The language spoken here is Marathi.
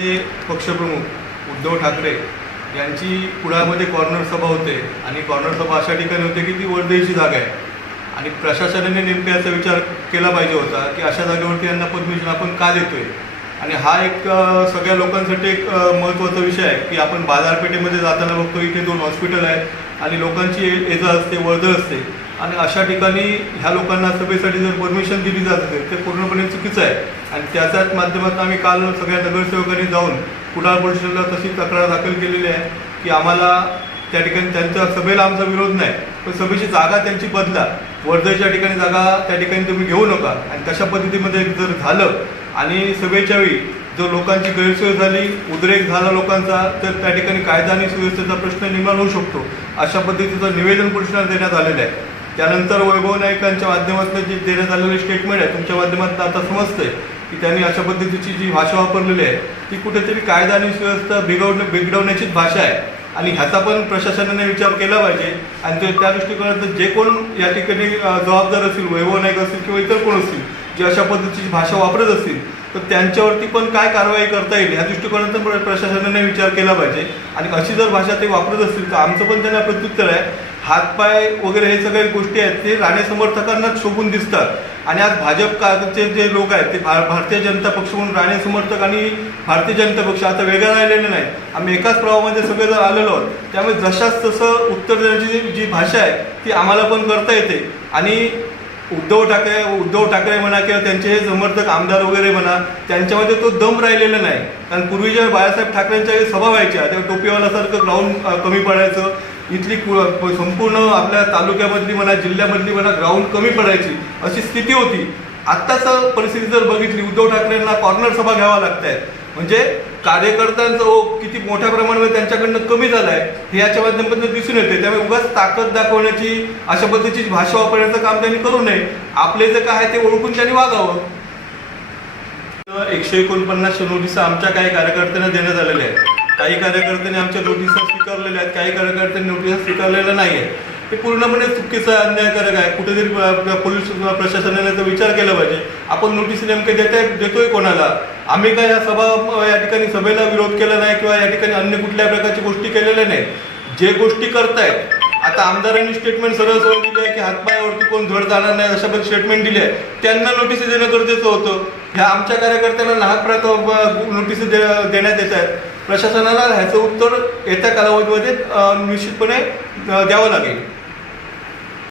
ते पक्षप्रमुख उद्धव ठाकरे यांची कुडामध्ये कॉर्नर सभा होते आणि कॉर्नर सभा अशा ठिकाणी होते की ती वर्धेची जागा आहे. आणि प्रशासनाने नेमका याचा विचार केला पाहिजे होता की अशा जागेवरती यांना परमिशन आपण का देतोय? आणि हा एक सगळ्या लोकांसाठी एक महत्त्वाचा विषय आहे की आपण बाजारपेठेमध्ये जाताना बघतो इथे दोन हॉस्पिटल आहेत आणि लोकांची ये जा असते वर्दळ असते. आणि अशा ठिकाणी ह्या लोकांना सभेसाठी जर परमिशन दिली जात असेल ते पूर्णपणे चुकीचं आहे. आणि त्याच्याच माध्यमातून आम्ही काल सगळ्या नगरसेवकांनी जाऊन कुडाळ पोलीस स्टेशनला तशी तक्रार दाखल केलेली आहे की आम्हाला त्या ठिकाणी त्यांच्या सभेला आमचा विरोध नाही. पण सभेची जागा त्यांची बदला. वर्धेच्या ठिकाणी जागा त्या ठिकाणी तुम्ही घेऊ नका. आणि तशा पद्धतीमध्ये जर झालं आणि सभेच्या वेळी जर लोकांची गैरसोय झाली उद्रेक झाला लोकांचा तर त्या ठिकाणी कायदा आणि सुव्यवस्थेचा प्रश्न निर्माण होऊ शकतो. अशा पद्धतीचं निवेदन पुरुषांना देण्यात आलेलं आहे. त्यानंतर वैभव नाईकांच्या माध्यमातून जे देण्यात आलेले स्टेटमेंट आहे तुमच्या माध्यमातून आता समजतंय की त्यांनी अशा पद्धतीची जी भाषा वापरलेली आहे ती कुठेतरी कायदा आणि सुव्यवस्था बिघडवणं बिघडवण्याचीच भाषा आहे. आणि ह्याचा पण प्रशासनाने विचार केला पाहिजे. आणि ते त्या दृष्टिकोनातून जे कोण या ठिकाणी जबाबदार असतील वैभव नाईक असतील किंवा इतर कोण असतील जे अशा पद्धतीची भाषा वापरत असतील तर त्यांच्यावरती पण काय कारवाई करता येईल या दृष्टिकोनातून प्र- प्रशासनाने विचार केला पाहिजे. आणि अशी जर भाषा ते वापरत असतील तर आमचं पण त्यांना प्रत्युत्तर आहे. हातपाय वगैरे हे सगळे गोष्टी आहेत ते राणे समर्थकांनाच शोभून दिसतात. आणि आज भाजपचे जे लोक आहेत ते भा- भारतीय जनता पक्ष म्हणून राणे समर्थक आणि भारतीय जनता पक्ष आता वेगळा राहिलेले नाही. आम्ही एकाच प्रवाहामध्ये सगळेजण आलेलो आहोत. त्यामुळे जशाच तसं उत्तर देण्याची जी भाषा आहे ती आम्हाला पण करता येते. आणि उद्धव ठाकरे उद्धव ठाकरे म्हणा किंवा त्यांचे हे समर्थक आमदार वगैरे म्हणा त्यांच्यामध्ये तो दम राहिलेला नाही. कारण पूर्वी जेव्हा बाळासाहेब ठाकरेंच्या सभा व्हायच्या तेव्हा टोपीवालासारखं ग्राउंड कमी पडायचं. इथली कु- संपूर्ण आपल्या तालुक्यामधली म्हणा जिल्ह्यामधली म्हणा ग्राउंड कमी पडायची अशी स्थिती होती. आत्ताच परिस्थिती जर बघितली उद्धव ठाकरेंना कॉर्नर सभा घ्यावा लागत आहेत म्हणजे कार्यकर्त्यांचा ओ किती मोठ्या प्रमाणामध्ये त्यांच्याकडनं कमी झाला आहे हे याच्या माध्यमातून दिसून येते त्यामुळे उगाच ताकद दाखवण्याची अशा पद्धतीची भाषा वापरण्याचं काम त्यांनी करू नये. आपले जे काय आहे ते ओळखून त्यांनी वागावं. एकशे एकोणपन्नास नोटीस आमच्या काही कार्यकर्त्यांना देण्यात आलेल्या आहेत. काही कार्यकर्त्यांनी आमच्या नोटिसा स्वीकारलेल्या आहेत काही कार्यकर्त्यांनी नोटिसा स्वीकारलेल्या नाही आहेत हे पूर्णपणे चुकीचं अन्यायकारक आहे. कुठेतरी पोलीस प्रशासनाने याचा विचार केला पाहिजे. आपण नोटीस नेमके देताय देतोय कोणाला? आम्ही काय या सभा या ठिकाणी सभेला विरोध केला नाही किंवा या ठिकाणी अन्य कुठल्या प्रकारची गोष्टी केलेल्या नाही जे गोष्टी करतायत आता आमदारांनी स्टेटमेंट सरळ सरळ दिली आहे की हातपायावरती कोण झड जाणार नाही अशा पण स्टेटमेंट दिली आहे. त्यांना नोटीस देणं गरजेचं होतं. ह्या आमच्या कार्यकर्त्यांना लहान प्रकार नोटीस देण्यात येत आहेत. प्रशासनाला ह्याचं उत्तर येत्या कालावधीमध्ये निश्चितपणे द्यावं लागेल.